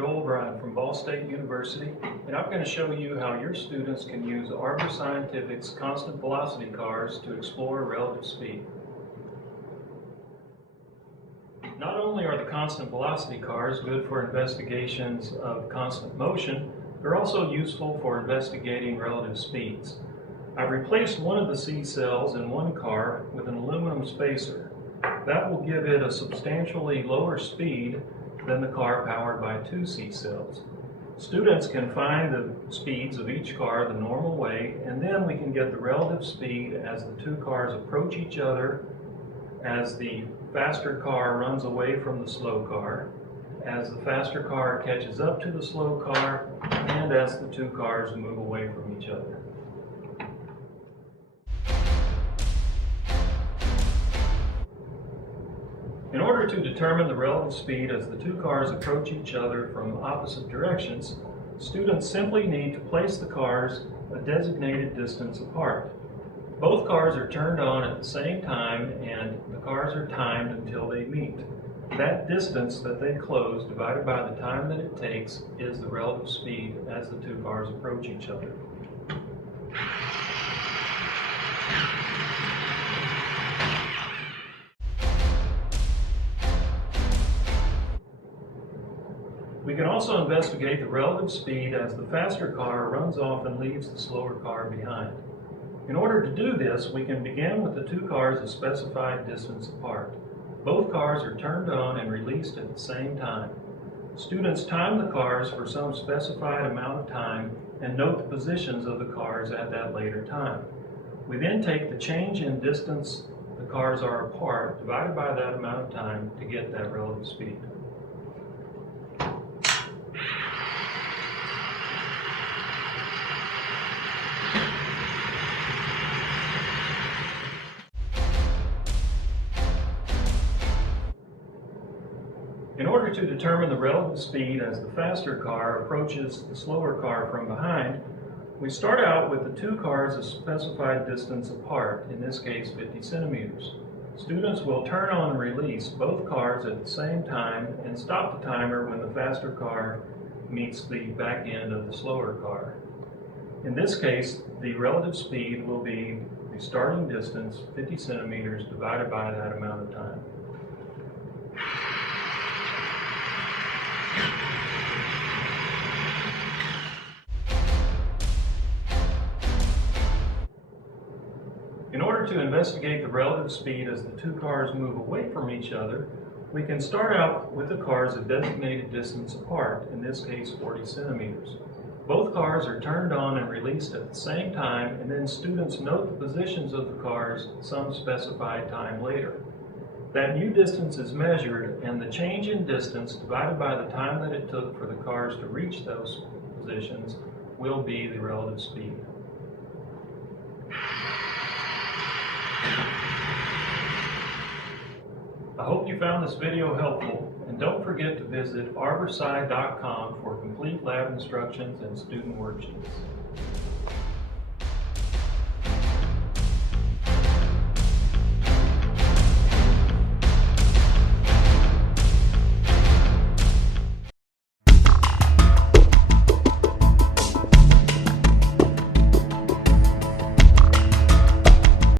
Joel O'Brien from Ball State University, and I'm going to show you how your students can use Arbor Scientific's constant velocity cars to explore relative speed. Not only are the constant velocity cars good for investigations of constant motion, they're also useful for investigating relative speeds. I've replaced one of the C cells in one car with an aluminum spacer. That will give it a substantially lower speed than the car powered by two C cells. Students can find the speeds of each car the normal way, and then we can get the relative speed as the two cars approach each other, as the faster car runs away from the slow car, as the faster car catches up to the slow car, and as the two cars move away from each other. In order to determine the relative speed as the two cars approach each other from opposite directions, students simply need to place the cars a designated distance apart. Both cars are turned on at the same time and the cars are timed until they meet. That distance that they close divided by the time that it takes is the relative speed as the two cars approach each other. We can also investigate the relative speed as the faster car runs off and leaves the slower car behind. In order to do this, we can begin with the two cars a specified distance apart. Both cars are turned on and released at the same time. Students time the cars for some specified amount of time and note the positions of the cars at that later time. We then take the change in distance the cars are apart divided by that amount of time to get that relative speed. In order to determine the relative speed as the faster car approaches the slower car from behind, we start out with the two cars a specified distance apart, in this case 50 centimeters. Students will turn on and release both cars at the same time and stop the timer when the faster car meets the back end of the slower car. In this case, the relative speed will be the starting distance, 50 centimeters, divided by that amount of time. In order to investigate the relative speed as the two cars move away from each other, we can start out with the cars a designated distance apart, in this case 40 centimeters. Both cars are turned on and released at the same time, and then students note the positions of the cars some specified time later. That new distance is measured, and the change in distance divided by the time that it took for the cars to reach those positions will be the relative speed. I hope you found this video helpful, and don't forget to visit arborsci.com for complete lab instructions and student worksheets.